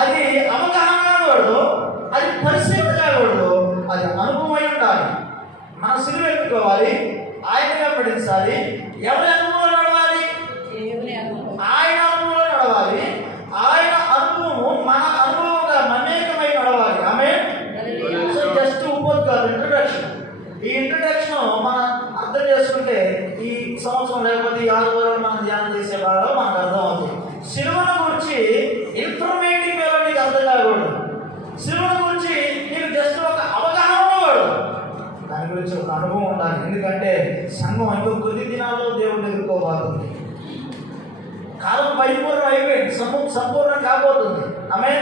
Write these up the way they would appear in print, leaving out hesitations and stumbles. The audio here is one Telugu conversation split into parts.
అది అవగాహన కాకూడదు, అది పరిశీలన కాకూడదు, అది అనుభవమై ఉండాలి. మన సిలువ ఎత్తుకోవాలి, ఆయన వెంబడించాలి. ఎవరి అనుభవంలో నడవాలి? ఆయన అనుభవంలో నడవాలి. ఆయన అనుభవం మన అనుభవంగా మమేకమై నడవాలి. ఆమేన్. సో జస్ట్ ఉపయోగాలు ఇంట్రడక్షన్. ఈ ఇంట్రడక్షన్ మనం అర్థం చేసుకుంటే ఈ సంవత్సరం లేకపోతే ఈ 6 వారాలు మనం ధ్యానం చేసే వారాలు మనకు అర్థం అవుతుంది. సిలువను గురించి ఇన్ఫర్మేటివ్ వేలో నీకు అర్థం కాకూడదు. సిలువను గురించి నీకు జస్ట్ ఒక అవగాహన ఉండకూడదు, దాని గురించి ఒక అనుభవం ఉండాలి. ఎందుకంటే సంఘం ఇంకో కొద్ది దినాల్లో దేవుడిని ఎదుర్కోబోతుంది. కాలం పరిపూర్ణం అయిపోయింది, సంపూర్ణం కాబోతుంది. ఆమె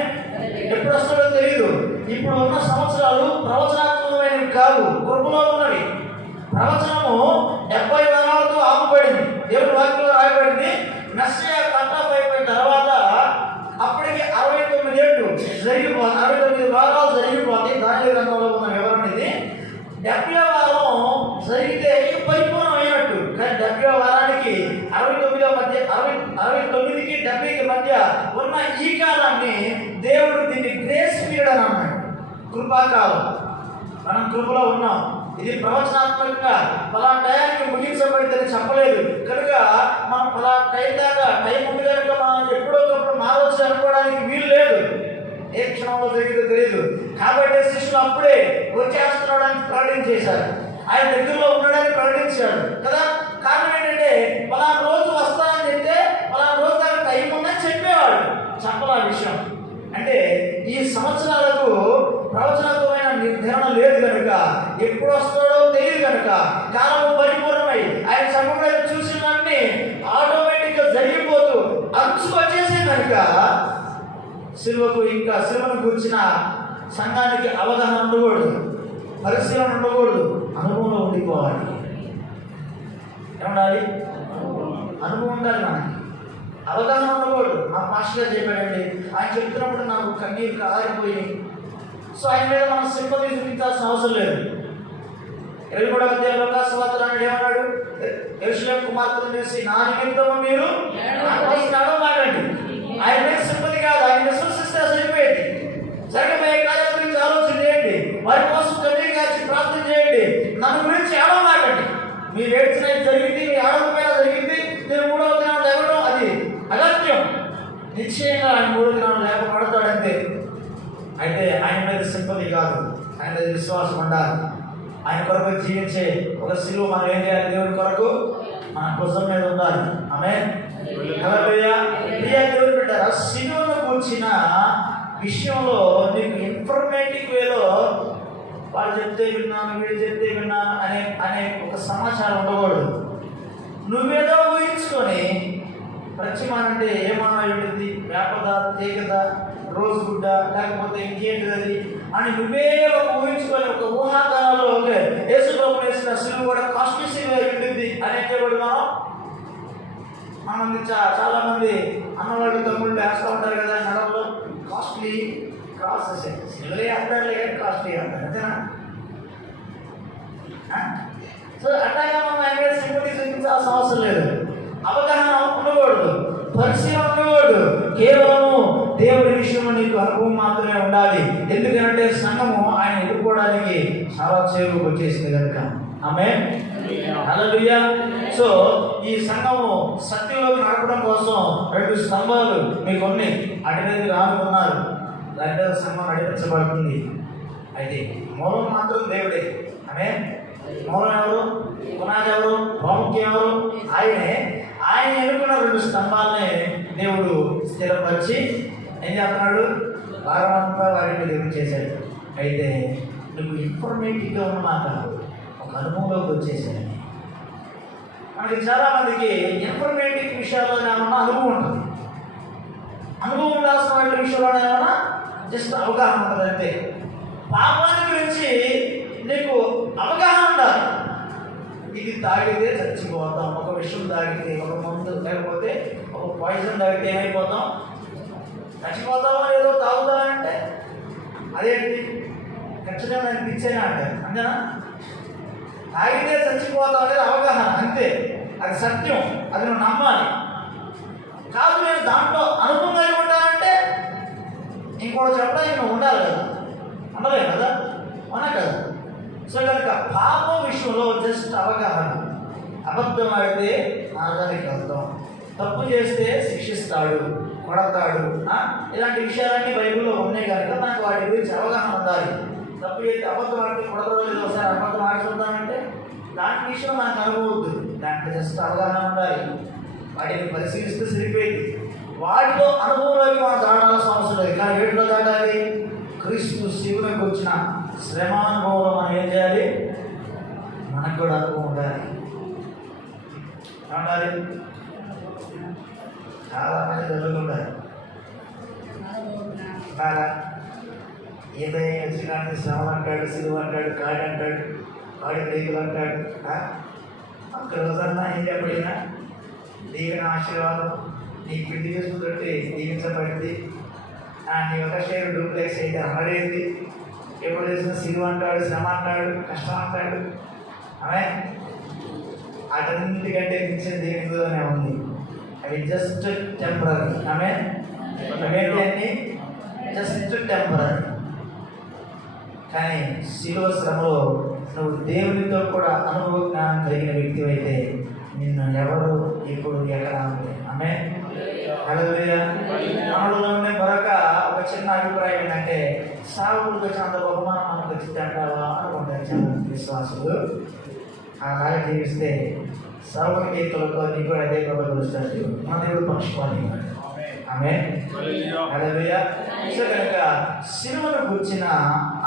ఎప్పుడు వస్తుందో తెలియదు. ఇప్పుడు ఉన్న సంవత్సరాలు ప్రవచనాత్మకమైనవి కావు, కృపలో ఉన్నవి. ప్రవచనము 70 వారాలతో ఆగిపోయింది. దేవుడి వాక్యంలో రాయబడింది, మెస్సీయ కట్ ఆఫ్ అయిపోయిన తర్వాత అప్పటికి 69 ఏళ్ళు జరిగిపోతుంది, 69 వారాలు జరిగిపోతాయి. దాని రంగంలో ఉన్న వివరణ ఇది. 70వ వారం జరిగితే పరిపూర్ణం అయినట్టు. కానీ 70వ వారానికి 69 మధ్య 69కి 70కి మధ్య ఉన్న ఈ కాలాన్ని దేవుడు దీన్ని గ్రేస్ పీరియడ్ అని అన్నాడు, కృపాకాలం. మనం కృపలో ఉన్నాం. ఇది ప్రవచనాత్మకంగా పలానా టయానికి ముగించబడిందని చెప్పలేదు కనుక మనం పలానా టైం దాకా టైం ఉంది కనుక మనం ఎప్పుడోకప్పుడు మారవచ్చు అనుకోవడానికి వీలు లేదు. ఏ క్షణంలో జరిగిందో తెలియదు. కాబట్టి శిష్యులు అప్పుడే వచ్చేస్తున్నాడని ప్రకటించేశారు, ఆయన దగ్గరలో ఉండడానికి ప్రకటించాడు కదా. కారణం ఏంటంటే పలానా రోజు వస్తానని చెప్తే పలానా రోజు దాకా టైం ఉందని చెప్పేవాడు, చెప్పలా విషయం. అంటే ఈ సంవత్సరాలకు ప్రవచనాత్మకమైన నిర్ధారణ లేదు కనుక, ఎప్పుడు వస్తాడో తెలియదు కనుక, కాలం పరిపూర్ణమై ఆయన సమయంలో చూసినవన్నీ ఆటోమేటిక్గా జరిగిపోతూ అంచుకు వచ్చేసే కనుక సిలువను కూర్చిన సంఘానికి అవగాహన ఉండకూడదు, పరిశీలన ఉండకూడదు, అనుభవంలో ఉండిపోవాలి. ఏమండాలి? అనుభవం ఉండాలి మనకి, అవగాహన ఉండకూడదు. మా పాస్టర్ చెప్పాడండి, ఆయన చెప్తున్నప్పుడు నాకు కన్నీరు కారిపోయి, సో ఆయన మీద మనం సింపతి చూపించాల్సిన అవసరం లేదు. 23వ అధ్యాయంలో లోకాసువార్తలు ఏమన్నాడు? యెరూషలేము కుమార్తెను చూసి నా నిమిత్తము మీరు నడవమాకండి. ఆయన మీద సింపతి కాదు, ఆయన విశ్వసిస్తే సరిపోయేది. జరగబోయే కార్యాల గురించి ఆలోచన చేయండి, వారి కోసం కన్నీరు కాచి ప్రార్థన చేయండి. నన్ను గురించి ఏడవమాకండి. మీరు ఏడ్చినది జరిగింది, మీ ఆడకపోయినా జరిగింది. మీరు 3వ దినాలు లేవడం అది అగత్యం. నిశ్చయంగా ఆయన 3వ దినాలు లేకపోతాడంతే. అయితే ఆయన మీద సింపతి కాదు, ఆయన మీద విశ్వాసం ఉండాలి. ఆయన కొరకు జీవించే ఒక సిలువ మనం ఏం చేయాలి? దేవుడి కొరకు మన భుజం మీద ఉండాలి. ఆమేన్. హల్లెలూయా. దేవుడు పెట్టారు. సిలువను కూర్చిన విషయంలో నీకు ఇన్ఫర్మేటివ్ వేలో వాళ్ళు చెప్తే విన్నాను, వీళ్ళు చెప్తే విన్నాను అనే ఒక సమాచారం ఉండకూడదు. నువ్వేదో ఊహించుకొని ప్రత్యమానంటే ఏమన్నా ఉంటుంది, వేపదా, తీగదా, రోజు గుడ్డ, లేకపోతే ఇంకేంటిది అది అని నువ్వే ఒక ఊహించుకొని ఒక ఊహాగానాల్లో యేసు ప్రభువు వేసిన సిలువ కూడా కాస్ట్లీ సిలువ ఉంటుంది అనేటప్పుడు మనం చాలా మంది అన్నవాళ్ళు తమ్ముళ్ళు వేస్తూ ఉంటారు కదా నడవలో, కాస్ట్లీ క్రాసెస్ సిలువే అంటారు లేదు, కాస్ట్లీ అంటారు అంతేనా? సో అట్లాగా మనం ఆయన సింపతి చూపించాల్సిన అవసరం లేదు. అవగాహన ఉండకూడదు, పరిశీలన ఉండకూడదు. కేవలము దేవుడి విషయంలో నీకు అనుభవం మాత్రమే ఉండాలి. ఎందుకంటే సంఘము ఆయన ఎదుర్కోవడానికి చాలా చేరుకు వచ్చేసింది కనుక. ఆమేన్. హల్లెలూయా. సో ఈ సంఘము సత్యంలోకి నడపడం కోసం 2 స్తంభాలు మీకు ఉన్నాయి, అటు మీద రానుకున్నారు. దాని మీద సంఘం నడిపించబడుతుంది. అయితే మూలం మాత్రం దేవుడే. ఆమేన్. మూలం ఎవరు? పునాది ఎవరు? ప్రాముఖ్యం ఎవరు? ఆయనే. ఆయన ఎన్నుకున్న 2 స్తంభాలనే దేవుడు స్థిరపరిచి ఏం చేస్తున్నాడు? భారమంతా వారి మీద చేశాడు. అయితే నువ్వు ఇన్ఫర్మేటివ్గా ఉన్నమాట ఒక అనుభవంలోకి వచ్చేసాడు. మనకి చాలామందికి ఇన్ఫర్మేటివ్ విషయాల్లో ఏమన్నా అనుభవం ఉంటుంది, అనుభవం ఉండాల్సిన వాటి విషయంలో ఏమన్నా జస్ట్ అవగాహన ఉంటుంది అంతే. పాపాన్ని గురించి నీకు అవగాహన ఉండాలి. ఇది తాగితే చచ్చిపోతాం, ఒక విషయం తాగితే, ఒక మందు లేకపోతే ఒక పాయిజన్ తాగితే ఏమైపోతాం? చచ్చిపోతామో ఏదో తాగుతామంటే అదేంటి ఖచ్చితంగా అనిపించేనా అంటారు, అంతేనా? తాగితే చచ్చిపోతాం అనేది అవగాహన అంతే, అది సత్యం, అది నువ్వు నమ్మాలి. కాదు నేను దాంట్లో అనుభవం కలిగి ఉంటానంటే శిక్షిస్తాడు, కొడతాడు, ఇలాంటి విషయాలన్నీ బైబిల్లో ఉన్నాయి కనుక నాకు వాటి గురించి అవగాహన ఉండాలి. తప్పు చేస్తే అబద్ధం ఆడితే కొడతాడో లేదో ఒకసారి అబద్ధం ఆడుతుందామంటే దాని విషయం నాకు అనుభవద్దు, దాంట్లో జస్ట్ అవగాహన ఉండాలి. వాటిని పరిశీలిస్తే సరిపోయింది. వాటిలో అనుభవంలోకి మనం దాటాల్సిన అవసరం లేదు. కానీ వీటిలో దాటాలి, క్రీస్తు శివునికి వచ్చిన శ్రమానుభవంలో మనం ఏం చేయాలి? మనకు కూడా అనుభవం ఉండాలి. ఉండాలి. చాలా మంది చదువుకుంటారు బాగా, ఏదైనా వచ్చిన శ్రమ అంటాడు, సిలువ అంటాడు, కాడి అంటాడు, కాడి రేకులు అంటాడు. అక్కడ రోజన్నా ఏం చెప్పడినా దేవుని ఆశీర్వాదం నీ పిండి చేసుకుంటుంటే దీవించబడింది, నీ ఒక షేర్ డూప్లెక్స్ అయితే అమ్మడేది. ఎప్పుడు చేసిన సిలువ అంటాడు, శ్రమ అంటాడు, కష్టం అంటాడు. ఆమె అటన్నిటికంటే మించిన దేవునిలోనే ఉంది. అవి జస్ట్ టెంపరీ. ఆమె అవేంటి? Just temporary. కానీ శిలువ శ్రమలో నువ్వు దేవునితో కూడా అనుభవ జ్ఞానం కలిగిన వ్యక్తి అయితే నిన్ను ఎవరు ఇప్పుడు ఎక్కడ ఆమె మనలోనే మరొక ఒక చిన్న అభిప్రాయం ఏంటంటే సాగుడికి వచ్చినంత బహుమానం మనకు వచ్చింది అంటావా అనుకుంటారు చాలా విశ్వాసులు. అలాగే జీవిస్తే సాగుడి గీతలతో నీకు కూడా అదే గొప్ప కలుస్తారు. మన దేవుడు పక్షపాతి. ఆమె సో కనుక సిలువను గుర్చిన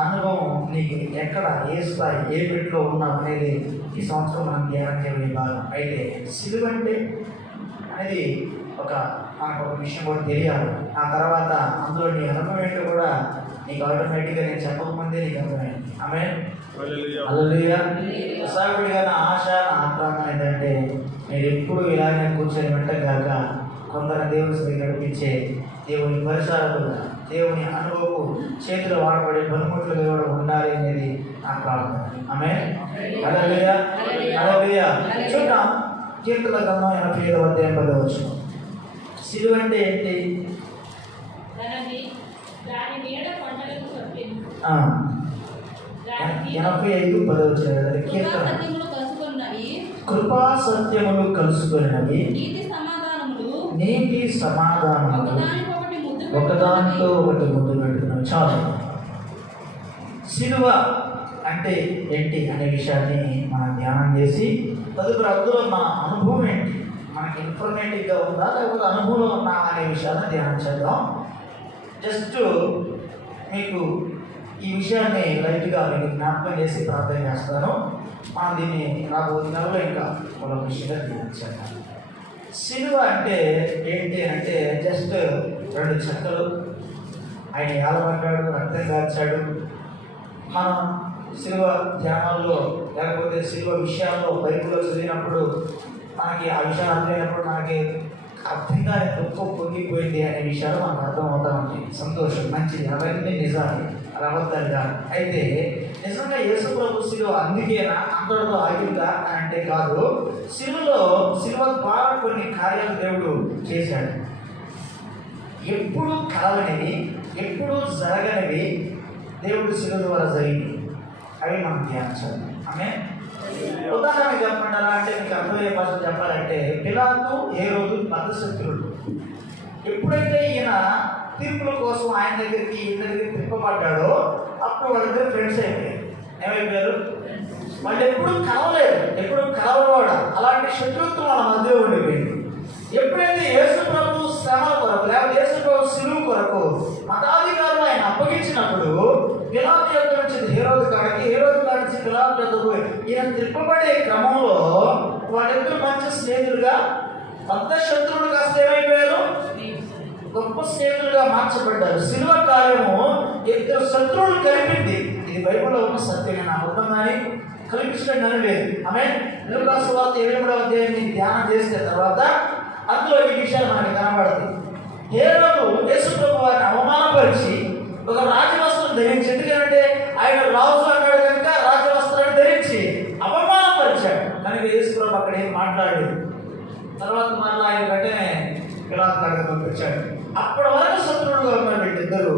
అనుభవం నీకు ఎక్కడ, ఏ స్థాయి, ఏ బిడ్డలో ఉన్నావు అనేది ఈ సంవత్సరం మనం ధ్యానం చేయబోయే భాగం. అయితే సిలువ అంటే అనేది మనకు ఒక విషయం కూడా తెలియాలి. ఆ తర్వాత అందులో నీ అనుభవం ఏంటో కూడా నీకు ఆటోమేటిక్గా నేను చెప్పకముందే నీకు అర్థమైంది. ఆమె హల్లెలూయా. సాగుడిగా నా ఆశ, నా ఆక్రాంతం ఏంటంటే నేను ఎప్పుడు ఇలాగే కూర్చొని వెంటగాక కొందరు దేవుని సరి నడిపించే దేవుని పరిసరాలుగా, దేవుని అనుభవపు చేతులు వాడబడే పనిముట్లుగా కూడా ఉండాలి అనేది నా ప్రార్థన. ఆమె హల్లెలూయా. హల్లెలూయా. చూద్దాం కీర్తన గ్రంథం 85వ అధ్యాయం 10వ వచనం. సిలువ అంటే ఏంటి? 85:10 వచ్చిన కీర్తన. కృపా సత్యములు కలుసుకున్నవి, నీతి సమాధానములు ఒకదానితో ఒకటి ముద్దు పెడుతున్నాయి. చాలు. సిలువ అంటే ఏంటి అనే విషయాన్ని మనం ధ్యానం చేసి తదుపరి అందులో మన అనుభవం ఏంటి, మనకి ఇన్ఫర్మేటివ్గా ఉందా లేకపోతే అనుభవం ఉన్నా అనే విషయాన్ని ధ్యానం చేద్దాం. జస్ట్ మీకు ఈ విషయాన్ని లైట్గా మీకు జ్ఞాపకం చేసి ప్రార్థన చేస్తాను. మనం దీన్ని రాబోయే నెలలో ఇంకా ఒక విషయంగా ధ్యానం చేద్దాం. సిలువ అంటే ఏంటి అంటే జస్ట్ 2 చెక్కలు, ఆయన ఏలబడ్డాడు, రక్తం కార్చాడు. మనం సిలువ ధ్యానాల్లో లేకపోతే సిలువ విషయాల్లో బైబిల్లో చదివినప్పుడు మనకి ఆ విషయాలు అర్థమైనప్పుడు మనకి అర్థంగా దుఃఖం పొంగిపోయింది అనే విషయాలు మనకు అర్థమవుతా ఉంటాయి. సంతోషం, మంచిది, అవన్నీ నిజాలు, అది అబద్ధాలు కాదు. అయితే నిజంగా యేసు ప్రభు సిలువ అందుకేనా అందరితో ఆగిందా అని అంటే కాదు. సిలువ ద్వారా కొన్ని కార్యాలు దేవుడు చేశాడు. ఎప్పుడు కలవనివి, ఎప్పుడు జరగనివి దేవుడు సిలువ ద్వారా జరిగింది. అవి మనం ధ్యానించాలి. ఆమె ఉదాహరణ చెప్పంటారా అంటే మీకు అర్థమయ్యే భాష చెప్పాలంటే పిలాతు, హేరోదు మధ్యశత్రుడు. ఎప్పుడైతే ఈయన తీర్పుల కోసం ఆయన దగ్గరికి తిప్పబడ్డాడో అప్పుడు వాళ్ళిద్దరు ఫ్రెండ్స్ అయిపోయారు. ఏమైపోయారు? వాళ్ళు ఎప్పుడు కలవలేదు, ఎప్పుడు కలవడం. అలాంటి శత్రుత్వం వాళ్ళ మధ్య ఉండిపోయింది. ఎప్పుడైతే యేసు ప్రభు శ్రమ కొరకు లేకపోతే యేసు ప్రభు సిలువ కొరకు మతాధికారులు ఆయన అప్పగించినప్పుడు పిలాతు యొద్ద నుంచి హేరోదు కాడికి, హేరోదు కాడి నుంచి పిలాతు యొద్దకు ఈయన తిప్పబడే క్రమంలో వాళ్ళిద్దరు మంచి స్నేహితులుగా, పెద్ద శత్రువులు కాస్త ఏమైపోయారు? గొప్ప స్నేహితులుగా మార్చబడ్డారు. సిలువ కార్యము 2 శత్రువులు కలిపింది. ఇది బైబిల్లో ఉన్న సత్యమే, నా అర్థం కానీ కల్పించడం కానీ లేదు. ఆమె లూకా సువార్త 7వ అధ్యాయాన్ని ధ్యానం చేసిన తర్వాత అందులో ఈ విషయాలు మనకి కనబడుతుంది. హేరోదు యేసు ప్రభు వారిని అవమానపరిచి ఒక రాజవస్త్రం ధరించి, ఎందుకంటే ఆయన రాజు అన్నాడు కనుక రాజవస్త్రాన్ని ధరించి అవమానపరిచాడు. కనుక యేసు ప్రభు అక్కడ ఏం మాట్లాడాడు. తర్వాత మళ్ళీ ఆయన వెంటనే పిలాతు దగ్గర పంపించాడు. అప్పటి వరకు శత్రువులుగా ఉన్న వీళ్ళిద్దరు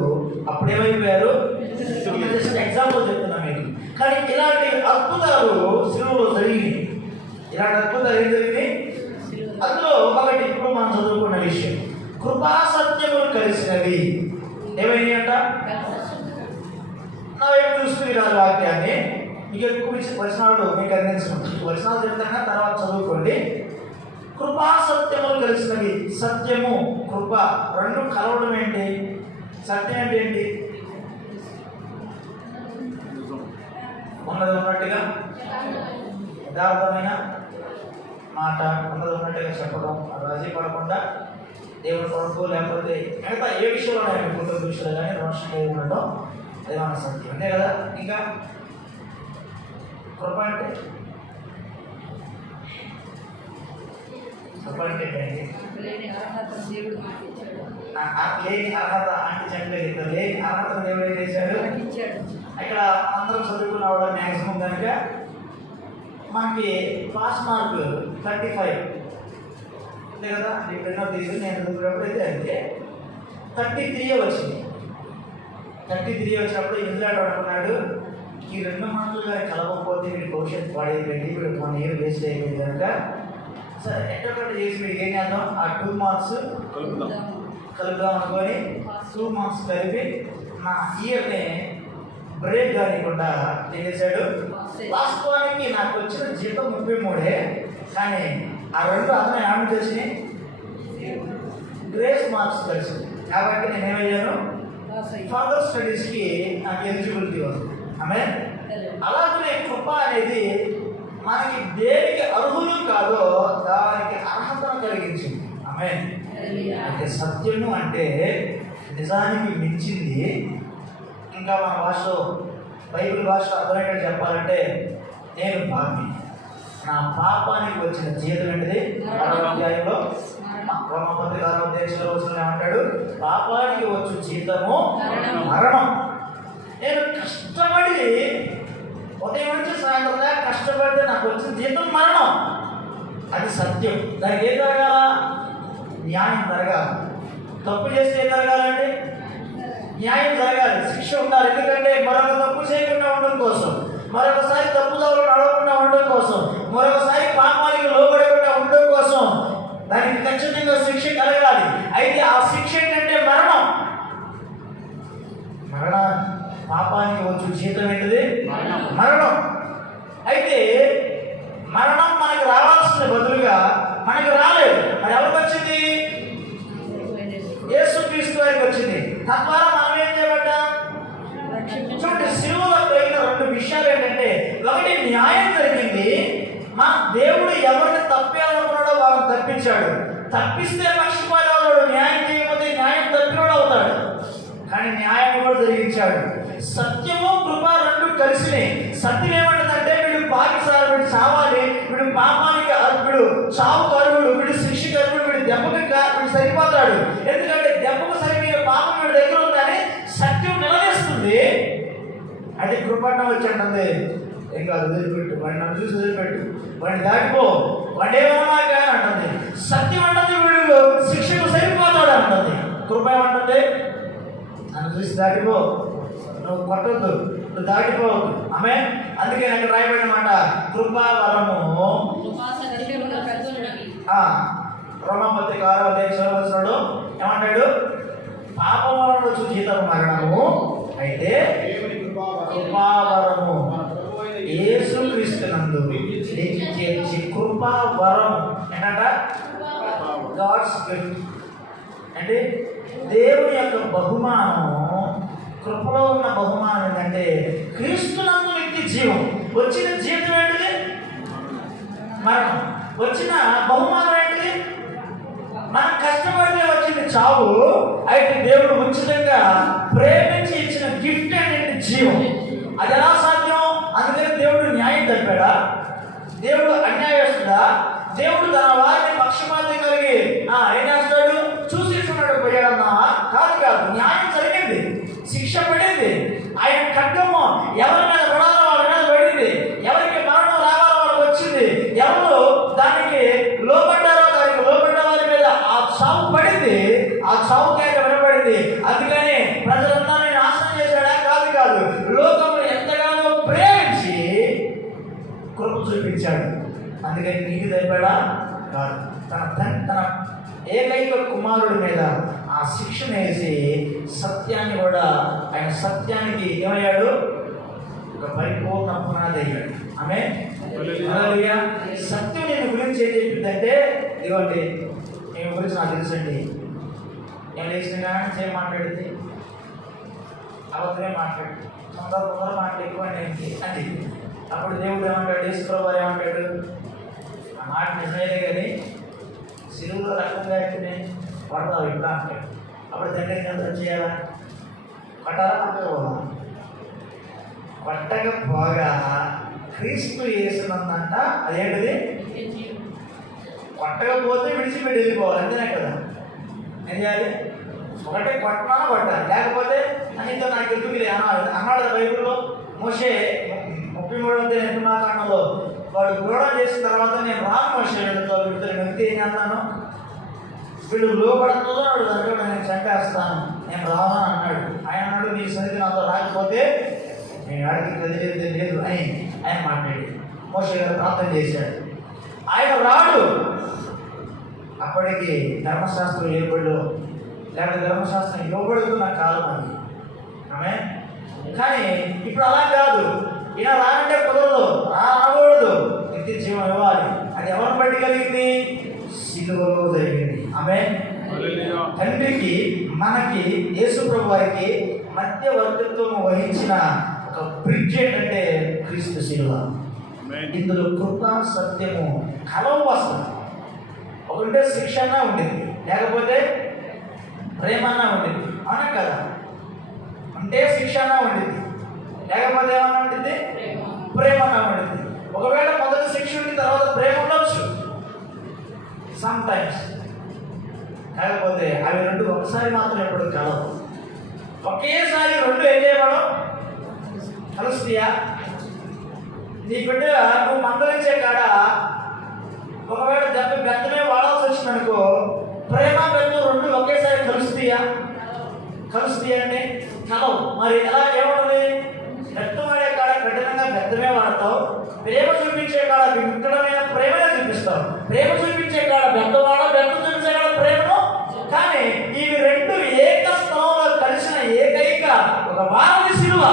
అప్పుడు ఏమైపోయారు? జస్ట్ ఎగ్జాంపుల్ చెప్తున్నా మీకు. కానీ ఇలాంటి అద్భుతాలు సిలువలో జరిగినాయి. ఇలాంటి అద్భుతాలు ఏం జరిగినాయి? అందులో ఒకటి ఇప్పుడు మనం చదువుకున్న విషయం, కృపా సత్యములు కలిసినవి ఏమైనా అంట. నా వైపు చూసుకుని రాదు వాక్యాన్ని. మీకు ఎక్కువ వచనాలు మీకు అందించడం వచనాలు చెప్తాగా తర్వాత చదువుకోండి. కృపా సత్యములు కలిసినవి. సత్యము కృప రెండు కలవడం ఏంటి? సత్యం అంటే ఏంటి? ఉన్నది ఉన్నట్టుగా యథార్థమైన మాట, ఉన్నది ఉన్నట్టుగా చెప్పడం, రాజీ పడకుండా దేవుని కొరకు లేకపోతే మిగతా ఏ విషయంలో ఆయన కుటుంబ విషయాలు కానీ రోషంగా ఉండడం ఏమన్నా సత్యం అంతే కదా. ఇంకా కృప అంటే లేని అర్హత అంటే చెప్పలేదు. లేని అర్హత దేవుడు ఏం చేశాడు? ఇక్కడ అందరం చదువుకున్న వాడు మ్యాక్సిమం కనుక మనకి పాస్ మార్క్ 35 అంతే కదా. ఇప్పుడు ఎన్నో తీసి నేను చదువుకున్నప్పుడైతే అంటే 33 వచ్చింది. 33 వచ్చినప్పుడు ఇంగ్లాండ్ అనుకున్నాడు ఈ 2 మార్కులు కానీ కలవకపోతే వీడి భవిష్యత్తు పాడైపోయింది, వీడు 1 year వేస్ట్ అయిపోయింది కనుక సరే ఎక్కడొక్కటి చేసి వీడికి ఏం చేద్దాం, ఆ 2 మార్క్స్ కలుపుదాం అనుకొని 2 మార్క్స్ కలిపి నా ఇయర్ని బ్రేక్ కానికుండా ఏం చేశాడు. వాస్తవానికి నాకు వచ్చిన జీతం 33, కానీ ఆ 2 అతను ఏమి చేసినాయి గ్రేస్ మార్క్స్ కలిసింది. కాబట్టి నేను ఏమయ్యాను ఫర్దర్ స్టడీస్కి నాకు ఎలిజిబిలిటీ ఉంది. ఆమె అలాగే కృప అనేది మనకి దేనికి అర్హులు కాదో దానికి అర్హతను కలిగించింది. ఆమె అంటే సత్యము అంటే నిజానికి మించింది. ఇంకా మన భాషలో బైబిల్ భాషలో అర్థమయ్యేటట్టు చెప్పాలంటే నేను పాపి, నా పాపానికి వచ్చిన జీతం ఏంటిది? 6వ అధ్యాయంలో రోమపత్రిక 6వ అధ్యాయంలో ఏమంటాడు? పాపానికి వచ్చు జీతము మరణం. నేను కష్టపడి ఉదయం నుంచి సాయంత్రం దాకా కష్టపడితే నాకు వచ్చిన జీతం మరణం. అది సత్యం. దానికి ఏం జరగాల? న్యాయం జరగాలి. తప్పు చేస్తే ఏం జరగాలండి? న్యాయం జరగాలి, శిక్ష ఉండాలి. ఎందుకంటే మరొక తప్పు చేయకుండా ఉండడం కోసం, మరొకసారి తప్పుదారులు నడవకుండా ఉండడం కోసం, మరొకసారి పాపానికి లోబడకుండా ఉండడం కోసం దానికి ఖచ్చితంగా శిక్ష కలగాలి. అయితే ఆ శిక్ష ఏంటంటే మరణం. పాపానికి వచ్చు జీతం ఏంటిది? మరణం. అయితే మరణం మనకు రావాల్సిన బదులుగా మనకు రాలేదు. మరి ఎవరికి వచ్చింది? యేసుక్రీస్తు వారికి వచ్చింది. తద్వారా మనం ఏం చేయబడ్డాం? చూడండి, సిలువలో జరిగిన 2 విషయాలు ఏంటంటే, ఒకటి న్యాయం జరిగింది. మా దేవుడు ఎవరిని తప్పేయాలనుకున్నాడో వాళ్ళని తప్పించాడు. తప్పిస్తే పక్షపాతాడు, న్యాయం చేయకపోతే న్యాయం తప్పినోడు అవుతాడు. కానీ న్యాయం కూడా జరిగించాడు. సత్యము కృప 2 కలిసినాయి. సత్యం ఏమంటుందంటే వీడు పాకిస్తాన్, వీడు చావాలి, వీడు పాపానికి వీడు చావు కరువుడు, వీడు శిక్ష కరువుడు, వీడు దెబ్బకి వీడు సరిపోతాడు. ఎందుకంటే దెబ్బకు సరిపోయే పాపం వీడి దగ్గర ఉందని సత్యం నిలవేస్తుంది. అది కృపణ వచ్చి అంటుంది, ఏం కాదు వదిలిపెట్టు, వాడిని నన్ను చూసి వదిలిపెట్టు, వాడిని దాటిపో, వాడేమన్నా కానీ అంటుంది. సత్యం అంటుంది వీడు శిక్షకు సరిపోతాడు అంటుంది. కృప ఏమంటుంది? నన్ను చూసి దాటిపో, నువ్వు కొట్టద్దు, నువ్వు దాటిపోవద్దు. ఆమె అందుకే నాకు రాయబడిన మాట కృపావరము. రోమపత్రిక 6వ అధ్యాయంలో ఏమంటాడు? పాపం వలన వచ్చు జీతం మరణము, అయితే కృపావరము యేసుక్రీస్తునందు కృపావరం ఏంటంట? God's gift. అంటే దేవుని యొక్క బహుమానం. కృపలో ఉన్న బహుమానం ఏంటంటే క్రీస్తునందు వ్యక్తి జీవం. వచ్చిన జీవితం ఏంటిది? మరణం. వచ్చిన బహుమానం ఏంటిది? మనం కష్టపడితే వచ్చింది చావు. అయితే దేవుడు ఉచితంగా ప్రేమించి ఇచ్చిన గిఫ్ట్ ఏంటంటే జీవం. అది ఎలా సాధ్యం? అందుకని దేవుడు న్యాయం తప్పాడా? దేవుడు అన్యాయస్తుడా? దేవుడు తన వారిని పక్షపాతం కలిగి ఏం చేస్తాడు? చూసేస్తున్నాడు పోయాడన్నా? కాదు కాదు, న్యాయం జరిగింది, శిక్ష పడింది. ఆయన ఖడ్గము ఎవరి మీద పడాలో వాళ్ళ మీద పడింది, ఎవరికి మరణం రావాలో వాళ్ళకి వచ్చింది, ఎవరు దానికి లోపడ్డారో దానికి లోపడ్డ వారి మీద ఆ చావు పడింది, ఆ చావు కేక వినపడింది. అందుకని ప్రజలందరినీ నాశనం చేశాడా? కాదు కాదు, లోకము ఎంతగానో ప్రేమించి కృప చూపించాడు. అందుకని నీకు తెలిపాడా? కాదు, తన ఏకైక కుమారుడి మీద ఆ శిక్షణ వేసి సత్యాన్ని కూడా ఆయన సత్యానికి ఏమయ్యాడు, ఒక పరిపూర్ణ పునాది అయ్యాడు. ఆమె సత్యం నేను గురించి ఏం చెప్పిందంటే, ఇదిగోండి నేను గురించి నాకు తెలుసండి, నేను లేచిన కానీ మాట్లాడింది అవతలే మాట్లాడు, తొందర మాటలు ఎక్కువ అని. అప్పుడు దేవుడు ఏమంటాడు, ఈశ్వరరావు ఏమంటాడు, ఆ మాట నిజమైతే కానీ సిలువులో రకంగా అయితే పడతావు ఇప్పుడు అంటాడు. అప్పుడు తండ్రి ఎంత చేయాలా, పట్టాలా పట్టకపోవాలా? పట్టకపోగా క్రీస్తు వేసినందంట అదేంటిది, కొట్టకపోతే విడిచిపెట్టి వెళ్ళిపోవాలి, అంతేనే కదా. ఏం చేయాలి, ఒకటే కొట్టమన్నా కొట్టాలి, లేకపోతే అనితో నాకు ఎందుకులే అన్నాడు బైబిల్లో. మోషే 33 నిర్మాకాండంలో వాడు గోడం చేసిన తర్వాత నేను రాను మోషే వీళ్ళతో వ్యక్తి ఏం చేస్తాను, వీళ్ళు లోపడుతుందో వాడు దాంట్లో నేను చంపేస్తాను, నేను రాను అన్నాడు. ఆయన అన్నాడు, నీ సన్నిధి నాతో రాకపోతే నేను ఆడికి కదిలేదు లేదు అని ఆయన మాట్లాడి మోషే గారు ప్రార్థన చేశాడు. ఆయన రాడు, అప్పటికి ధర్మశాస్త్రం ఏర్పడు, లేకపోతే ధర్మశాస్త్రం ఇవ్వబడుతున్న కాలం అది. ఆమె కానీ ఇప్పుడు అలా కాదు, ఇలా రానంటే కుదరదు, రాకూడదు, నిత్య జీవం ఇవ్వాలి. అది ఎవరిని బట్టి కలిగింది, సిలువలో జరిగింది. ఆమె తండ్రికి మనకి యేసు ప్రభు వారికి మధ్యవర్తిత్వం వహించిన ఒక బ్రిడ్జ్ ఏంటంటే క్రీస్తు శిలువ. ఇందులో కృప సత్యము కలవు వస్తుంది. ఒకటే శిక్షణ ఉండేది, లేకపోతే ప్రేమన్నా ఉండేది, అవునా కదా. అంటే శిక్షణ ఉండేది, లేకపోతే ఏమన్నా ఉంటుంది, ప్రేమన్నా ఉండేది. ఒకవేళ మొదటి శిక్ష ఉండి తర్వాత ప్రేమ ఉండొచ్చు సమ్ టైమ్స్, కాకపోతే అవి రెండు ఒకసారి మాత్రం ఎప్పుడు కలవు. ఒకేసారి రెండు ఏం చేయడం కలుస్తాయా? నీ బిడ్డ నువ్వు మందలించే కాడ ఒకవేళ బెత్తమే వాడాల్సి వచ్చిందనుకో, ప్రేమ బెత్తం రెండు ఒకేసారి కలుస్తాయా? కలుస్తాయండి, కలవు. మరి ఎలా ఏముంటుంది, బెత్తం వాడే కాడ కఠినంగా బెత్తమే వాడతావు, ప్రేమ చూపించే కాడ వికటమైన ప్రేమనే చూపిస్తావు. ప్రేమ చూపించే కాడ బెత్తం వాడ, బెత్తం చూపించే కాడ ప్రేమను. కానీ ఇవి రెండు ఏక స్థలంలో కలిసిన ఏకైక ఒక వారధి శిలువ,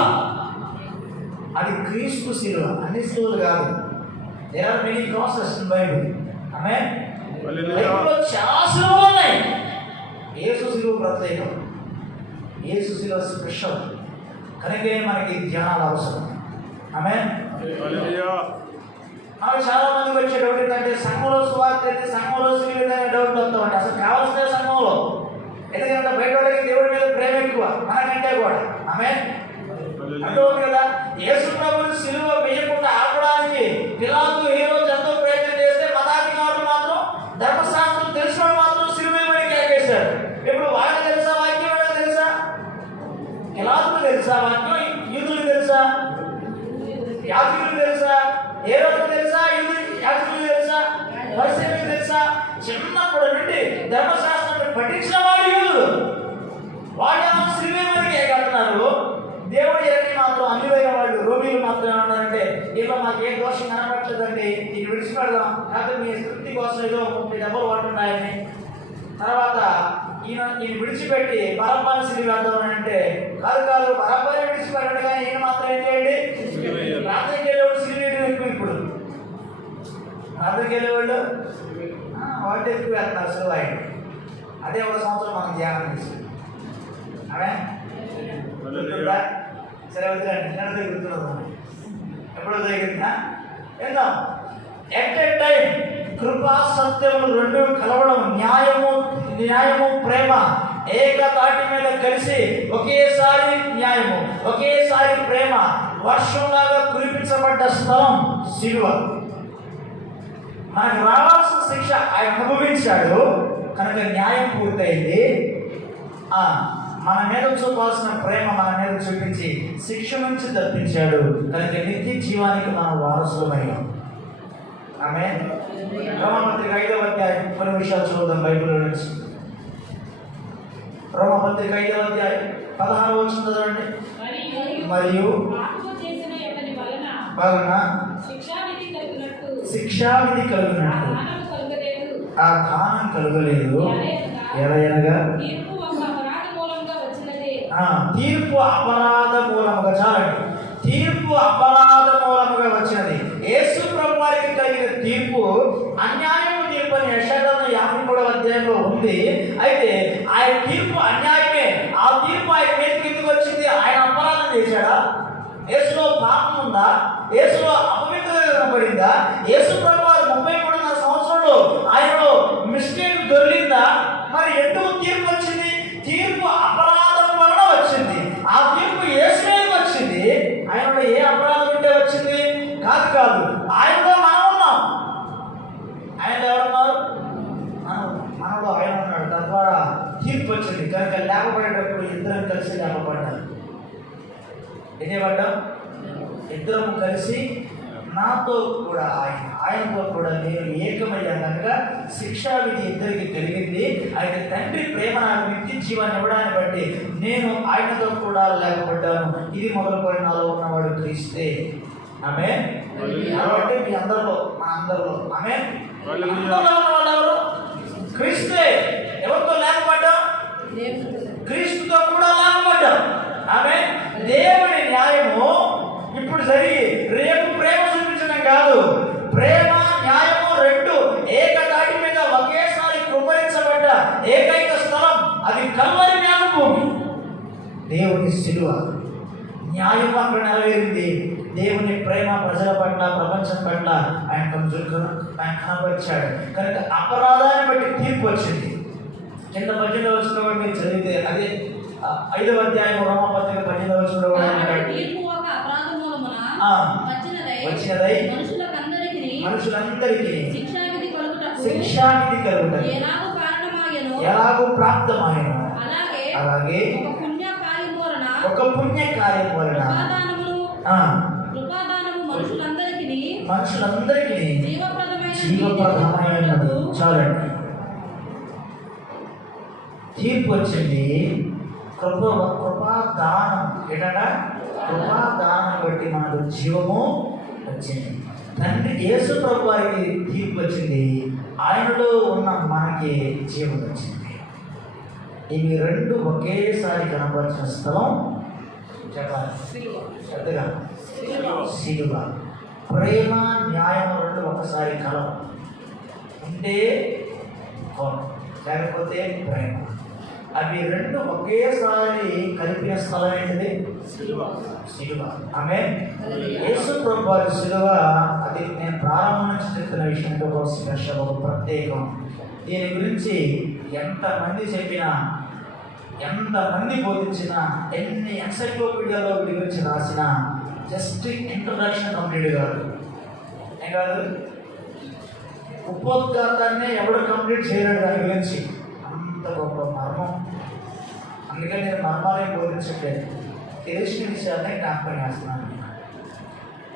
అది క్రీస్తు శిలువ. అన్ని శిలువలు కాదు, there are many crosses in Bible. ఆమె బైబిల్లో చాలా శిలువలు ఉన్నాయి. యేసు శిలువ ప్రత్యేకం, యేసు శిలువ స్పెషల్, కనుక మనకి ధ్యానాలు అవసరం. ఆమె మనకు చాలా మందికి వచ్చే డౌట్ ఏంటంటే, సంఘంలో సువార్త అయితే సంఘంలో శిలువ అనే డౌట్ వస్తామంటే అసలు కావాల్సిన సంఘంలో, ఎందుకంటే బయట వాళ్ళకి దేవుడి మీద ప్రేమ ఎక్కువ మనకంటే కూడా. ఆమె అంటుంది కదా, యేసు ప్రభువుని సిలువ వేయకుండా ఆపడానికి పిలాతు ఈ రోజు ఎంతో ప్రయత్నం చేస్తే మతాధికారులు మాత్రం, ధర్మశాస్త్రం తెలిసిన మాత్రం సిలువ వేయమని కేకేశారు. ఇప్పుడు వాళ్ళకి తెలుసా వాక్యం, వాళ్ళకి తెలుసా? పిలాతుకు తెలుసా వాక్యం? యూదులకు తెలుసా? యాజకులకు తెలుసా? ఏ రోజు తెలుసా? యాజకులకు తెలుసా? పరిశీలకు తెలుసా? చిన్నప్పటి నుండి ధర్మశాస్త్రాన్ని పఠించిన వాడు యూదులు, వాళ్ళు సిలువ వేయమని కేకంటున్నారు. దేవుడు ఎరని మాత్రం అన్నివైన వాళ్ళు రోగిలు మాత్రం ఏమన్నారంటే, ఇలా మాకు ఏ దోషం కనపడలేదండి, దీన్ని విడిచిపెడదాం, కాకపోతే మీ తృప్తి కోసం ఏదో 30 డబ్బులు పడుతున్నాయని. తర్వాత ఈయన విడిచిపెట్టి బరబ్బాని సిలువ వేద్దామని అంటే, కాదు బరబ్బాని విడిచిపెట్టండి, కానీ ఈయన మాత్రం ఏం చేయండి, ప్రార్థనకి వెళ్ళేవాళ్ళు సిలువ ఎక్కువ. ఇప్పుడు ప్రార్థనకి వెళ్ళేవాళ్ళు వాటి ఎక్కువ వేస్తున్నారు సిలువ. అదే ఒక సంవత్సరం మనం ధ్యానం చేసి అవే సరే వద్దండి, నిన్న గుర్తున్నది ఎప్పుడో జరిగిందా ఏందా. ఎట్ ఎ టైం కృపా సత్యము రెండు కలవడం, న్యాయము ప్రేమ ఏక తాటి మీద కలిసి ఒకేసారి న్యాయము ఒకేసారి ప్రేమ వర్షంలాగా కురిపించబడ్డ స్థలం శిలువ. మనకు రావాల్సిన శిక్ష ఆయన అనుభవించాడు కనుక న్యాయం పూర్తయింది. మన మీద చూపాల్సిన ప్రేమ మన మీద చూపించి శిక్ష నుంచి తప్పించాడు కనుక నిత్య జీవానికి మనం వారసులమయ్యాం. ఆమె రోమపత్రిక 5వ అధ్యాయం కొన్ని విషయాలు చూద్దాం బైబిల్లో నుంచి. రోమపత్రిక 5వ అధ్యాయం 16వ వచనం చదవండి. మరియు వలన శిక్షావిధి కలుగునట్టు ఆ కారణం కలగలేదు. ఎలాగనగా తీర్పు ఒక అపరాధ మూలంగా వచ్చినది. తీర్పు అపరాధ మూలముగా, చాలండి, తీర్పు అపరాధ మూలముగా వచ్చినది. యేసు ప్రభు వారికి కలిగిన తీర్పు అన్యాయం తీర్పు అని యెషయా 53వ అధ్యాయంలో ఉంది. అయితే ఆయన తీర్పు అన్యాయమే. ఆ తీర్పు ఆయన మీదకి ఎందుకు వచ్చింది? ఆయన అపరాధం చేశాడా? యేసులో పాపం ఉందా? యేసులో అపవిత్రత పడిందా? యేసు ప్రభు వారు 33 సంవత్సరంలో ఆయనలో మిస్టేక్ దొరికిందా? మరి ఎందుకు తీర్పు వచ్చింది? తీర్పు అపరాధం వలన వచ్చింది. ఆ తీర్పు యేసు మీదకి వచ్చింది. ఆయనలో ఏ అపరాధం ఉంటే వచ్చింది? కాదు. ఆయనలో మనం ఉన్నాం. ఆయనలో ఎవరున్నారు? మనలో ఆయన ఉన్నాడు. తద్వారా తీర్పు వచ్చింది. కనుక లేకపోయేటప్పుడు ఇద్దరం కలిసి లేకపోడ్డారు. ఎన్నేపడ్డాం? ఇద్దరం కలిసి, నాతో కూడా ఆయనతో కూడా నేను ఏకమయ్యా కనుక శిక్షా విధి ఇద్దరికి కలిగింది. అయితే తండ్రి ప్రేమ నాకు నిత్య జీవాన్ని ఇవ్వడాన్ని బట్టి నేను ఆయనతో కూడా లేకపోడ్డాను. ఇది మొదలుకొని నాలో ఉన్నవాడు క్రీస్తే. ఆమేన్. కాబట్టి మీ అందరిలో, మన అందరిలో ఆమేన్. ఎవరు? క్రీస్తే. ఎవరితో లేకపోడ్డాం? క్రీస్తుతో కూడా లేకపోడ్డాం. ఆమేన్. దేవుని న్యాయము ఇప్పుడు జరిగి రేపు ప్రేమ చూపించడం కాదు. ప్రేమ న్యాయము రెండు ఏకతాటి మీద ఒకేసారి కృపరించబడ్డ ఏకైక స్థలం అది కల్వరి న్యాయభూమి. దేవుని శిలువ న్యాయం అక్కడ నెరవేరింది. దేవుని ప్రేమ ప్రజల పట్ల, ప్రపంచం పట్ల ఆయన కనపరిచాడు. కనుక అపరాధాన్ని బట్టి తీర్పు వచ్చింది. కింద 18వ వచనంలో మీరు చదివితే అదే 5వ అధ్యాయం రోమాపత్రిక 18వ వచనంలో వచ్చినదై మనుషులందరికీ శిక్షావిధి కలుగుటకు ఎలాగూ ప్రాప్తమాయెను. అలాగే ఒక పుణ్యకార్యం వలన మనుషులందరికీ జీవప్రదమైనది. చాలండి. తీర్పు వచ్చింది. కృపాదానం ఏంటంటే కృపాదానం బట్టి మనకు జీవము వచ్చింది. తండ్రి యేసు ప్రభు వారికి తీర్పు వచ్చింది. ఆయనలో ఉన్న మనకి జీవం వచ్చింది. ఇవి రెండు ఒకేసారి కనపరిచిన స్థలం చెప్పాలి. శ్రద్ధగా శిలువ. ప్రేమ న్యాయం రెండు ఒకసారి కలం ఉంటే కోపం, లేకపోతే ప్రేమ. అవి రెండు ఒకేసారి కలిపిన స్థలం ఏంటిది? శిలువ. ఆమేన్. యేసు ప్రభు వారి శిలువ అది నేను ప్రారంభం నుంచి చెప్తున్న విషయంతో ఒక స్పెషల్, ఒక ప్రత్యేకం. దీని గురించి ఎంతమంది చెప్పినా, ఎంతమంది బోధించినా, ఎన్ని ఎన్సైక్లోపీడియాలో వీటి గురించి రాసినా జస్ట్ ఇంట్రడక్షన్ కంప్లీట్ కాదు. ఏం కాదు, ఉపోద్ఘాతాన్ని ఎవడు కంప్లీట్ చేయలేడు దాని గురించి. అంత గొప్ప మర్మం. అందుకని నేను మర్మాలే బోధించట్లేదు, తెలిసిన విషయాన్ని జ్ఞాపకం చేస్తున్నాను.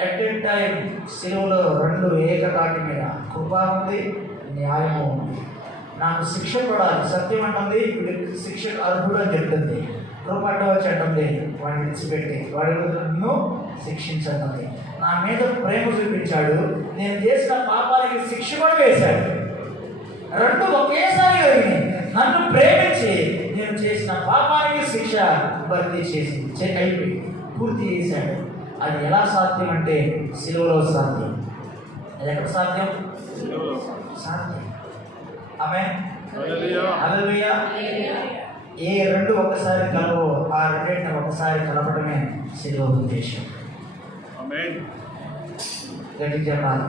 ఎట్ ఏ టైం శిలువలో రెండు ఏకతాటి మీద కృప ఉంది, న్యాయము ఉంది. నాకు శిక్ష పడాలి, సత్యం అంటుంది, వీడికి శిక్ష అర్హుడు అని చెప్తుంది. కృప అడ్డవచ్చు అంటుంది, వాడిని విడిచిపెట్టి వాడి నన్ను శిక్షించండి. నా మీద ప్రేమ చూపించాడు, నేను చేసిన పాపానికి శిక్ష కూడా వేశాడు. రెండు ఒకేసారి కలిగినాయి. నన్ను ప్రేమించి నేను చేసిన పాపానికి శిక్ష భర్తీ చేసి అయిపోయి పూర్తి చేశాడు. అది ఎలా సాధ్యం అంటే శిలువలో సాధ్యం. అది ఎక్కడ సాధ్యం? సాధ్యం. ఆమేన్. హల్లెలూయా. ఏ రెండు ఒకసారి కలవో ఆ రెండింటిని ఒకసారి కలపడమే శిలువ ఉద్దేశం. గట్టి చెప్పాలి.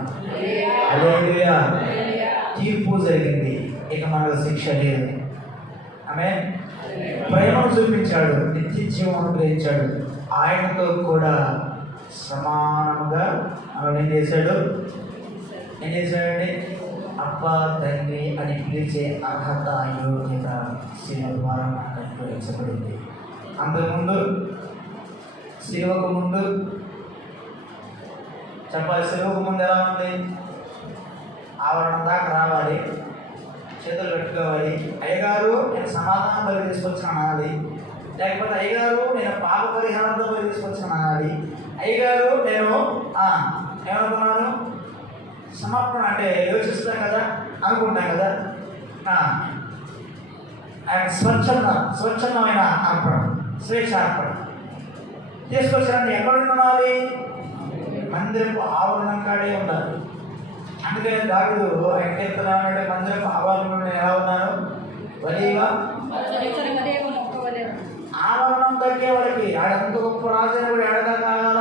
హల్లెలూయా. తీర్పు జరిగింది, ఇక మనకు శిక్ష లేదు. ఆమేన్. ప్రేమను చూపించాడు, నిత్య జీవం అనుగ్రహించాడు. ఆయనతో కూడా సమానముగా ఏం చేశాడండి? అప్ప, తండ్రి అని పిలిచే అర్హత, యోగ్యత శిలువ ద్వారా మనకు అనుగ్రహించబడింది. అంతకుముందు శిలువకు ముందు చెప్పాలి. శిలువకు ముందు ఎలా ఉంది? ఆవరణం దాకా రావాలి, చేతులు పెట్టుకోవాలి. అయ్యగారు నేను సమాధానం బలి తీసుకొచ్చిన అనాలి, లేకపోతే అయ్యగారు నేను పాప పరిహారంతో బలి తీసుకొచ్చిన అనాలి. అయ్యగారు నేను ఏమనుకున్నాను సమర్పణ అంటే యోచిస్తాం కదా, అనుకుంటాం కదా. ఆయన స్వచ్ఛమైన అర్పణ, స్వేచ్ఛ అర్పణ తీసుకొచ్చారని ఎక్కడ ఉండాలి? మందిరపు ఆవరణం కాడే ఉండాలి. అందుకని దావీదు ఆయన కీర్తన అంటే మందిరపు ఆవరణం ఎలా ఉన్నాను? వలీవా ఆవరణం తగ్గే వాళ్ళకి ఆడంత గొప్ప రాజు కూడా ఏడగా కాగల.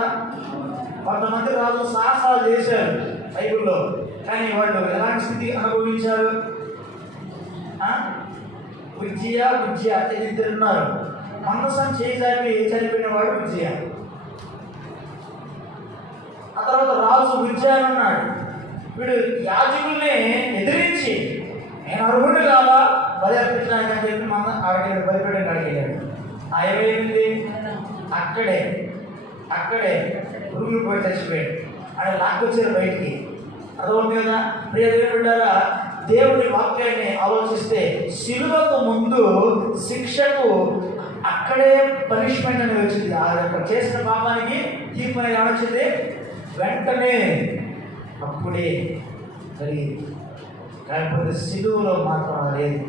కొంతమంది రాజు సాహసాలు చేశారు బైబిల్లో, కానీ వాళ్ళు ఎలాంటి స్థితి అనుభవించారు? ఉజ్జియా ఇద్దరు ఉన్నారు. మందసం చేసి చనిపోయిన వాడు ఉజ్జియా. ఆ తర్వాత రాజు ఉజ్జియా ఉన్నాడు. వీడు యాజకుల్ని ఎదిరించి నేను అర్హుడు కాదా బలి అర్పించడానికి అని చెప్పి మన ఆడికి భయపడి అడిగాడు. ఏమైంది? అక్కడే పురుగులు పోయి చచ్చిపోయాడు. ఆయన లాక్కొచ్చారు బయటికి. అదొకటి కదా. ప్రియ దేవుడారా, దేవుడి వాక్యాన్ని ఆలోచిస్తే శిలువకు ముందు శిక్షకు అక్కడే పనిష్మెంట్ అనేది వచ్చింది. అక్కడ చేసిన పాపానికి తీర్పు అనేది వచ్చింది వెంటనే, అప్పుడే కలిగింది. కాకపోతే శిలువలో మాత్రం లేదు.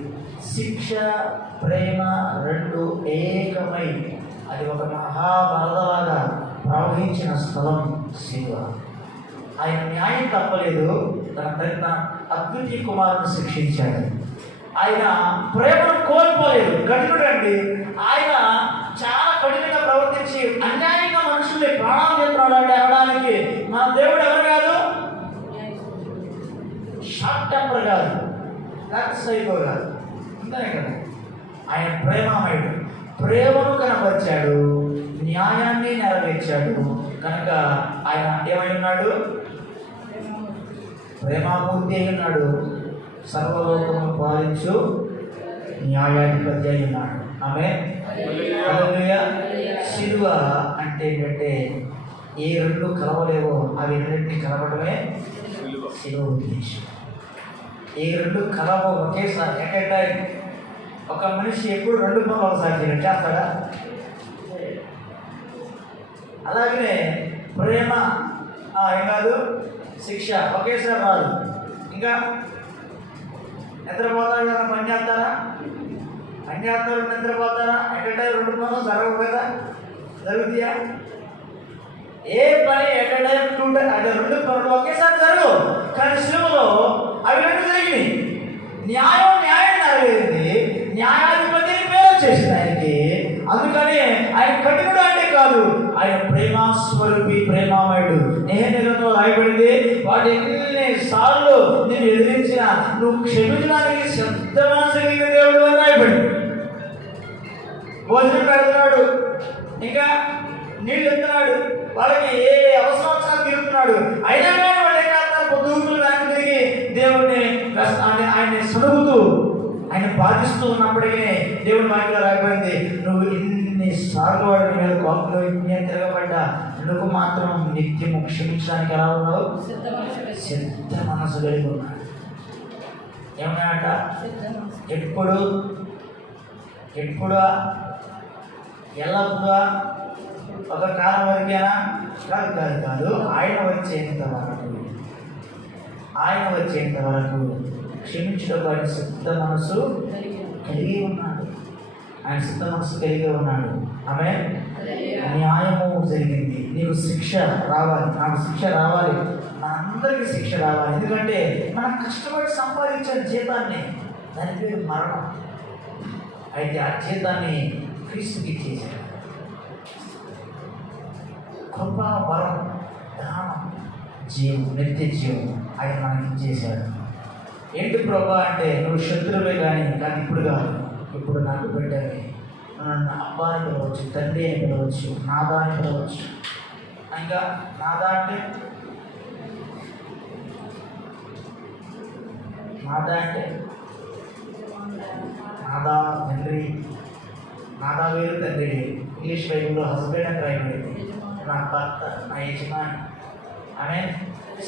శిక్ష ప్రేమ రెండు ఏకమై అది ఒక మహావరదలాగా ప్రవహించిన స్థలం శిలువ. ఆయన న్యాయం తప్పలేదు. తన అద్వితీయ కుమారుని శిక్షించాడు. ఆయన ప్రేమను కోల్పోలేదు. కఠినుడు అండి. ఆయన చాలా కఠినంగా ప్రవర్తించి అన్యాయంగా మనుషుల్ని ప్రాణాలు చేస్తున్నాడు అంటే అనడానికి మన దేవుడు ఎవరు కాదు? షార్ట్ టెంపర్ కాదు, సైకో కాదు, అంతనే కదా. ఆయన ప్రేమమయుడు. ప్రేమను కనపరిచాడు, న్యాయాన్ని నెరవేర్చాడు. కనుక ఆయన ఏమై ఉన్నాడు? ప్రేమామూర్తి అయి ఉన్నాడు. సర్వలోకము పాలించు న్యాయాధిపతి అయి ఉన్నాడు. ఆమేన్. హల్లెలూయా. శిలువ అంటే ఏంటంటే ఏ రెండు కలవలేవో అవి రెండింటినీ కలవడమే శిలువ ఉద్దేశం. ఏ రెండు కలవో ఒకేసారి ఎక్కడ ఒక మనిషి ఎప్పుడు రెండు పనులు ఒకసారి చేస్తాడా? అలాగనే ప్రేమ ఏం కాదు, శిక్ష ఒకేసారి రాదు. ఇంకా నిద్రపోతారు కదా, పని చేస్తారా? నిద్రపోతారా? ఎక్కడ రెండు పనులు జరగవు కదా, జరుగుతాయా? ఏ పని ఎక్కడ అంటే రెండు పనులు ఒకేసారి జరగవు. కానీ సినిమాలో అవి రెండు జరిగినాయి. న్యాయం నెరవేరింది, న్యాయాధిపతి పేరు వచ్చేసింది ఆయనకి. అందుకని ఆయన కఠినుడు అంటే కాదు, ఆయన ప్రేమాస్వరూపి, ప్రేమామయుడు. నెహెమ్యా రాయబడింది, వాటి ఎన్నిసార్లు నేను ఎదిరించిన నువ్వు క్షమించడానికి శబ్దమాసరి దేవుడు అని రాయబడింది. భోజనం పెడుతున్నాడు, ఇంకా నీళ్ళు ఎత్తున్నాడు, వాళ్ళకి ఏ అవసరం తిరుగుతున్నాడు. అయినా కానీ వాళ్ళు ఏం చేస్తారు? పొద్దుగులు వెనక్కి తిరిగి దేవుడిని ఆయన్ని సడుగుతూ ఆయన బాధిస్తూ ఉన్నప్పటికీ దేవుడి వాక్యంలో రాయబడింది, నువ్వు ఎన్నిసార్లు వాడి మీద కోపంలో తిరగబడ్డా నువ్వు మాత్రం నిత్యము క్షమించడానికి ఎలా ఉన్నావు? సిద్ధ మనసు కలిగి ఉన్నాడు. ఏమన్నాట? ఎప్పుడు ఎల్లప్పుడా ఒక కాలం వరకేనా? కాదు. ఆయన వచ్చేంత వరకు క్షమించడం ఆయన సిద్ధ మనసు కలిగి ఉన్నాడు. ఆమె న్యాయము జరిగింది. నీకు శిక్ష రావాలి, నాకు శిక్ష రావాలి, మనందరికీ శిక్ష రావాలి. ఎందుకంటే మనం కష్టపడి సంపాదించిన జీతాన్ని, దాని పేరు మరణం. అయితే ఆ జీతాన్ని క్రీస్తుకి ఇచ్చేసాడు. కృప, వరం, దానం, జీవం, నిత్య జీవం ఆయన మనకి ఇచ్చేశాడు. ఏంటి ప్రభా అంటే, నువ్వు శత్రువే కానీ ఇప్పుడు కాదు, ఇప్పుడు నాకు బిడ్డవే. నన్ను అబ్బా అని పిలవచ్చు, తండ్రి అని పిలవచ్చు, నాదా అని పిలవచ్చు. ఇంకా నాదా అంటే నాదా తండ్రి, నాదా వేరు తండ్రి వేరు. ఇంగ్లీష్ బైబుల్లో హస్బెండ్ అని రాయబడింది. నా భర్త, నా యజమాని. ఆమె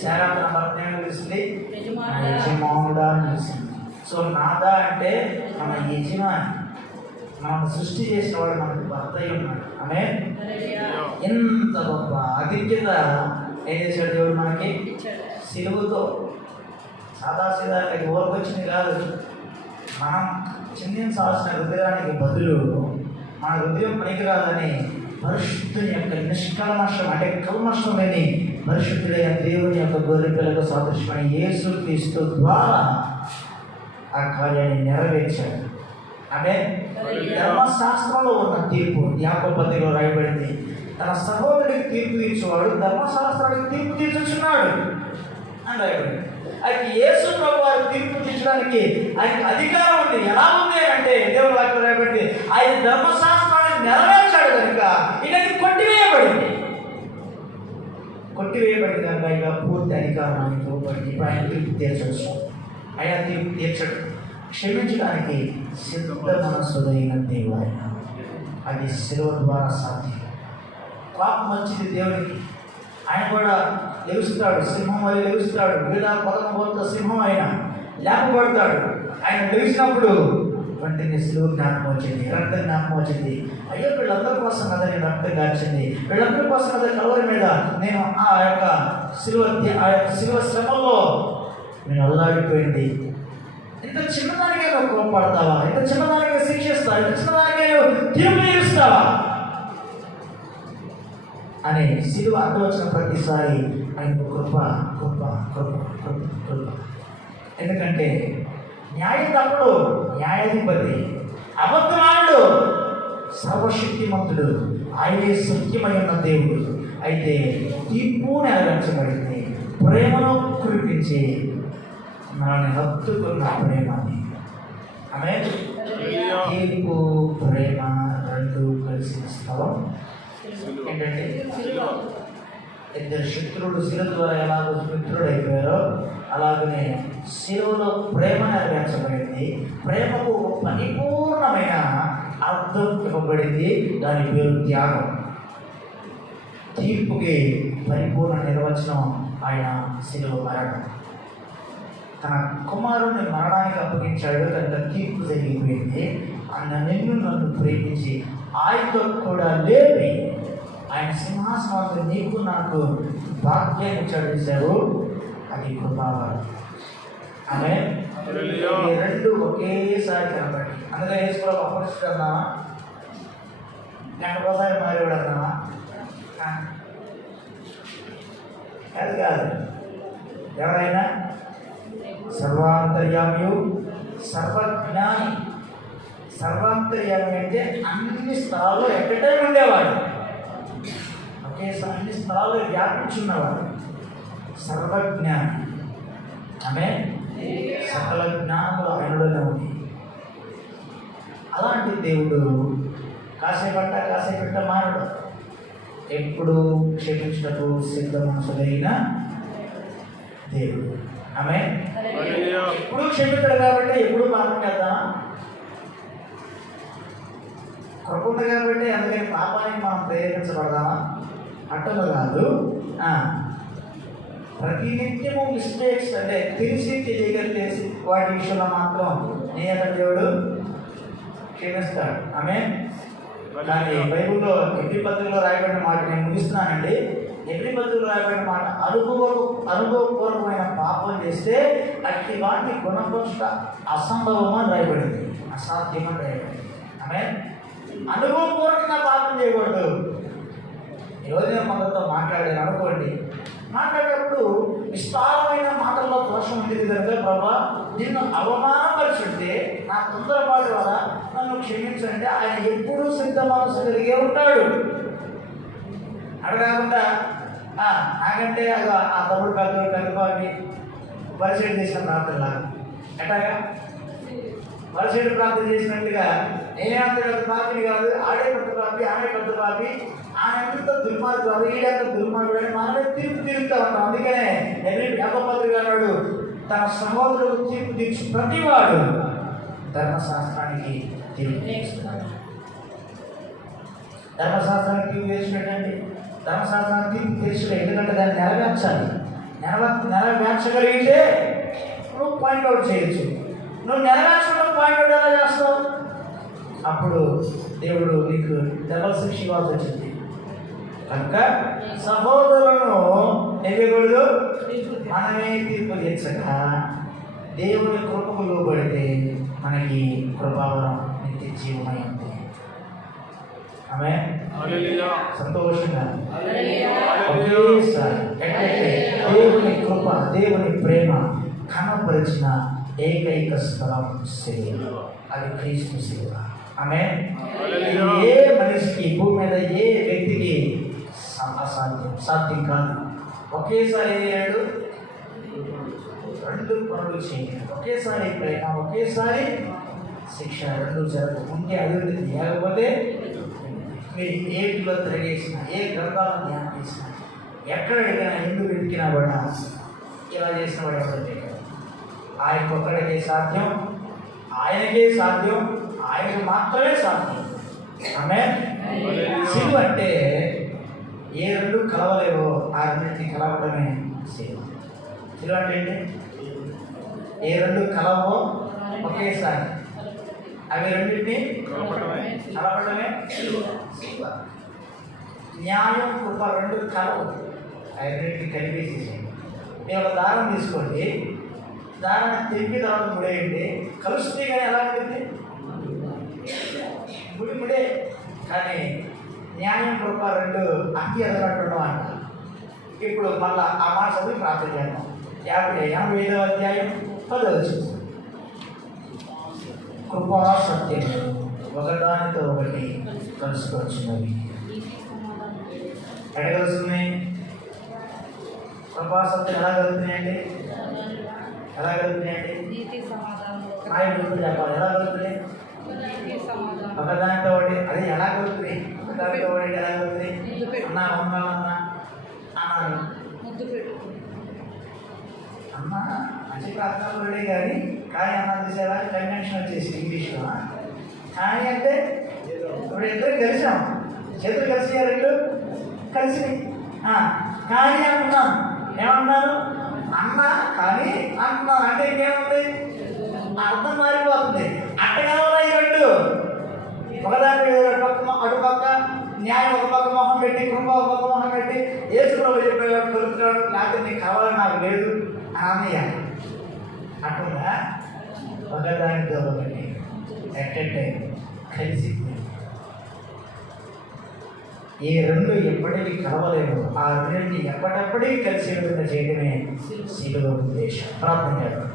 శారా తన భర్త ఏమని పిలుస్తుంది? యజమానుడా అని పిలుస్తుంది. సో నాదా అంటే మన యజమాని, మనం సృష్టి చేసిన వాడు మనకు భర్త అయి ఉన్నాడు. ఆమె ఎంత గొప్ప ఆధిక్యత ఏం చేశాడు దేవుడు మనకి? సిలువతో సాదాసీదానికి ఊరకొచ్చింది కాదు. మనం చిందించాల్సిన హృదయానికి బదులు మన హృదయం పనికిరాదని పరిశుద్ధుని యొక్క నిష్కల్మషం అంటే కల్మషం లేని పరిశుద్ధుడైన దేవుని యొక్క గొర్రె పిల్లకు సాదృశ్యమైన యేసు క్రీస్తు ద్వారా ఆ కార్యాన్ని నెరవేర్చాడు. అంటే ధర్మశాస్త్రంలో ఉన్న తీర్పు యాకోబు పత్రికలో రాయబడింది. తన సహోదరుడికి తీర్పు తీర్చేవాడు ధర్మశాస్త్రానికి తీర్పు తీర్చుచున్నాడు అని రాయబడింది. అయితే యేసు ప్రభు వారు తీర్పు తీర్చడానికి ఆయనకు అధికారం ఉంది. ఎలా ఉంది అంటే దేవుడు వాక్యం రాయబడింది, ఆయన ధర్మశాస్త్రాన్ని నెరవేర్చాడు కనుక ఇతనికి కొట్టివేయబడింది కనుక ఇక పూర్తి అధికారం ఆయనకు ఇవ్వబడింది. ఇప్పుడు ఆయన తీర్పు తీర్చవచ్చు. ఆయన తీర్పు తీర్చడు, క్షమించడానికి సిద్ధ మనస్సుదైన దేవుడు ఆయన. అది శిలువ ద్వారా సాధ్యం. పాపం మంచిది దేవునికి. ఆయన కూడా లెగుస్తాడు, సింహం వల్ల లెగుస్తాడు. వివిధ పదమూలతో సింహం ఆయన లేపబడతాడు. ఆయన లెగిసినప్పుడు వెంటనే సిలువ జ్ఞాపకం వచ్చింది, రక్తం జ్ఞాపకం వచ్చింది. అయ్యో వీళ్ళందరి కోసం కదా నేను రక్తం కాల్చింది, వీళ్ళందరి కోసం కదా కలవరి మీద నేను ఆ యొక్క సిలువ శ్రమలో నేను అల్లాడిపోయింది. ఇంత చిన్నదానికే నువ్వు కోపడతావా? ఇంత చిన్నదానికే శిక్షిస్తావా? ఇంత చిన్నదానికే నువ్వు తీర్పు తీరుస్తావా అని సిలువ అడ్డు వచ్చిన ప్రతిసారి ఆయనకు కృప కృప కృప కృప కృప. ఎందుకంటే న్యాయతప్పుడు న్యాయాధిపతి, అబద్ధమానుడు సర్వశక్తిమంతుడు, ఆయనే సత్యమై ఉన్న దేవుడు. అయితే తీర్పు నెరవేర్చబడింది. ప్రేమను కురిపించి మనల్ని హత్తుకున్న ప్రేమని. ఆమె తీర్పు ప్రేమ రెండు కలిసిన స్థలం ఏంటంటే ఇద్దరు శత్రువులు శిలువ ద్వారా ఎలాగో మిత్రుడు అయిపోయారో అలాగనే శిలువలో ప్రేమ నెరవేర్చబడింది. ప్రేమకు పరిపూర్ణమైన అర్థం ఇవ్వబడింది. దాని పేరు త్యాగం. తీర్పుకి పరిపూర్ణ నిర్వచనం ఆయన శిలువ మరణం. తన కుమారుని మరణానికి అప్పగించాడు కనుక తీర్పు జరిగిపోయింది. ఆయన నన్ను ప్రేమించి ఆయనతో కూడా లేపి ఆయన సింహాసనాలు నీకు నాకు భాగ్యాన్ని చదివేశారు. అది కృపావారు. ఆమె రెండు ఒకేసారి కనబడి అందులో వేసుకోవడం అపరిష్ట అన్నావా, గంటకోసారి మారేవాడు అన్నావా? అది కాదు. ఎవరైనా సర్వాంతర్యామి సర్వజ్ఞాని. సర్వాంతర్యామి అంటే అన్ని స్థలాల్లో ఎక్కడే ఉండేవాడు, ఒకేసారి అన్ని స్థలాల్లో వ్యాపించున్నవాడు. సర్వజ్ఞాని. ఆమె సకల జ్ఞానములు ఆయనలోనే ఉంది. అలాంటి దేవుడు కాసేపట్ట మానడు. ఎప్పుడు క్షమించటకు సిద్ధ మనసులైన దేవుడు. ఆమె ఎప్పుడు క్షమించడు కాబట్టి ఎప్పుడు పాపం చేద్దామా? కృప ఉంది కాబట్టి అందుకని పాపానికి మనం ప్రేరేపించబడదామా? అట్టలు కాదు. ప్రతి నిత్యము మిస్టేక్స్ అంటే తెలిసి తెలియక చేసి వాటి విషయంలో మాత్రం నేత దేవుడు క్షమిస్తాడు. ఆమె కానీ బైబిల్లో ఎబ్రీ పత్రికలో రాయబడిన మాట నేను ముగిస్తున్నానండి. ఎబ్రీ పత్రికలో రాయబడిన మాట అనుభవపూర్వకమైన పాపం చేస్తే అట్టి వాటిని గుణపరుష్ట అసంభవం అని రాయబడింది, అసాధ్యమని రాయబడింది. ఆమె అనుభవపూర్వకంగా పాపం చేయకూడదు. ఈరోజు నేను కొందరితో మాట్లాడాను అనుకోండి, మాట్లాడేటప్పుడు విస్తారమైన మాటల్లో దోషం ఉంటుంది కనుక ప్రభా నిన్ను అవమానపరిచుంటే నా తొందరపాటు వల్ల నన్ను క్షమించండి. ఆయన ఎప్పుడూ సిద్ధ మనసు కలిగే ఉంటాడు. అడగకుండా నాకంటే ఆ తమ్ముడు పెద్ద పాపి పరిచయం చేసిన ప్రార్థనలా ఎట్లాగా పరిచయం ప్రార్థన చేసినట్టుగా నేనే అంత పెద్ద పాపిని కాదు, ఆడే పెద్ద పాపి, ఆమె పెద్ద పాపి, ఆమె ఎంత దుర్మార్గుడు, ఈడంత దుర్మార్గుడు అని మనమే తిరుగుతూ ఉంటాం. అందుకనే యాకోబు పత్రిక అన్నాడు, తన సహోదరుడు తీర్పు తీర్చి ప్రతివాడు ధర్మశాస్త్రానికి తీర్పు తీరుస్తున్నాడు. ధర్మశాస్త్రానికి తీర్పు తీర్చినట్టండి. ధర్మశాస్త్రానికి తీర్పు తీర్చలేదు, ఎందుకంటే దాన్ని నెరవేర్చాలి. నెరవేర్చగలిగితే నువ్వు పాయింట్అవుట్ చేయొచ్చు. నువ్వు నెరవేర్చడం పాయింట్అవుట్ ఎలా చేస్తావు? అప్పుడు దేవుడు నీకు డబల్ శిక్ష ఇవ్వాల్సి వచ్చింది. కనుక సహోదరులను నెగ్గకూడదు, మనమే తీర్పు తీర్చక దేవుని కృపకు లోబడితే మనకి కృపావరం నిత్య జీవమై ఉంది. ఆమె సంతోషంగా ఒకేసారి దేవుని కృప, దేవుని ప్రేమ కనపరిచిన ఏకైక స్థలం శిలువ, అది క్రీస్తు శిలువ. ఆమె ఏ మనిషికి భూమి మీద ఏ వ్యక్తికి సాధ్యం కాదు. ఒకేసారి ఏడు రెండు పనులు చేయాలి. ఒకేసారి ప్రేమ, ఒకేసారి శిక్ష, రెండు జరగదు. ఉంటే అభివృద్ధి, లేకపోతే మీరు ఏటిలో తిరిగేసిన, ఏ గ్రంథాలను ధ్యానం చేసినా, ఎక్కడ అడిగినా, ఎందుకు వెతికినా కూడా ఇలా చేసిన వాడు ఎవరైతే ఆయనకు ఒక్కడికే సాధ్యం, ఆయనకే సాధ్యం, ఆయనకు మాత్రమే సాధ్యం. ఆమె శిలువ అంటే ఏ రెండు కలవలేవో ఆ రెండింటిని కలవడమే శిలువ. శిలువ అంటే ఏంటి? ఏ రెండు కలవో ఒకేసారి అవి రెండింటిని కలపడమే శిలువ. న్యాయం, కృప రెండు కలవు, ఆ రెండింటిని కలిపేసేసేయండి. మీరు ఒక దారం తీసుకోండి, దారాన్ని తిరిగి తర్వాత ముడేయండి, కలుస్తే కానీ ఎలా ఉంటుంది? ముడే. కానీ న్యాయం, కృప రెండు అతి ఎదగట్టు అంట. ఇప్పుడు మళ్ళా ఆ మాట చదివి ప్రార్థన చేద్దాం. 55వ అధ్యాయం 10వ వచనం. కృపా సత్యం ఒకదానితో ఒకటి కలుసుకొచ్చినవి. ఎక్కడ కలుస్తున్నాయి? కృపా సత్యం ఎలా కలుగుతున్నాయండి? ఎలా కలుగుతున్నాయండి? నాయకుడు చెప్పాలి. ఎలా కలుగుతున్నాయి? ఒకదానితో ఒకటి. అది ఎలా కలుగుతుంది? ఒకదానితో ఒకటి ఎలా కలుగుతుంది? అన్నా అన్నా అన్నాను అమ్మ మంచి ప్రార్థనలు కానీ అన్న చూసేలా కన్వెన్షన్ వచ్చేసి ఇంగ్లీష్లో. కానీ అంటే ఇప్పుడు ఇద్దరు కలిసాం, చేతులు కలిసి రెండు కలిసి కానీ అంటున్నాను. ఏమన్నారు? అన్న కానీ అంటున్నాను అంటే ఇంకేముంది? అర్థం మారిపోతుంది. అట్టగలవరా ఈ రెండు? ఒకదాని అటుపక్క న్యాయం ఒక పక్క మొహం పెట్టి, కృప ఒక పక్క మొహం పెట్టి, ఏసుప్రభు చెప్పేవాడు కలుగుతున్నాడు, లేకపోతే నీకు కావాలని నాకు లేదు అని అన్నయ్య. అట్లా ఒకదానితో ఒకటి ఎట్టంటే కలిసి ఈ రెండు ఎప్పటికీ కలవలేవు. ఆ రెండింటిని ఎప్పటికీ కలిసి విధంగా చేయడమే శిలువ ఉద్దేశం. ప్రార్థన చేద్దాం.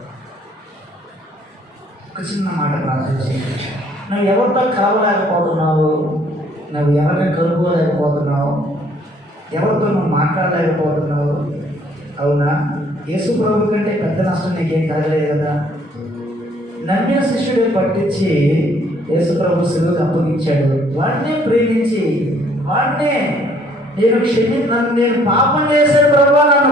ఒక చిన్న మాట ప్రార్థన చేయండి. నువ్వు ఎవరితో కలవలేకపోతున్నావు, నువ్వు ఎవరిని కలుపుకోలేకపోతున్నావు, ఎవరితో నువ్వు మాట్లాడలేకపోతున్నావు. అవునా? యేసు ప్రభు కంటే పెద్ద నష్టం నీకేం కలగలేదు కదా. నమ్మిన శిష్యుడే పట్టించి యేసు ప్రభు శిలువకు అప్పగించాడు. వాడినే ప్రేమించి, వాడినే నేను పాపం చేశాను ప్రభు, నన్ను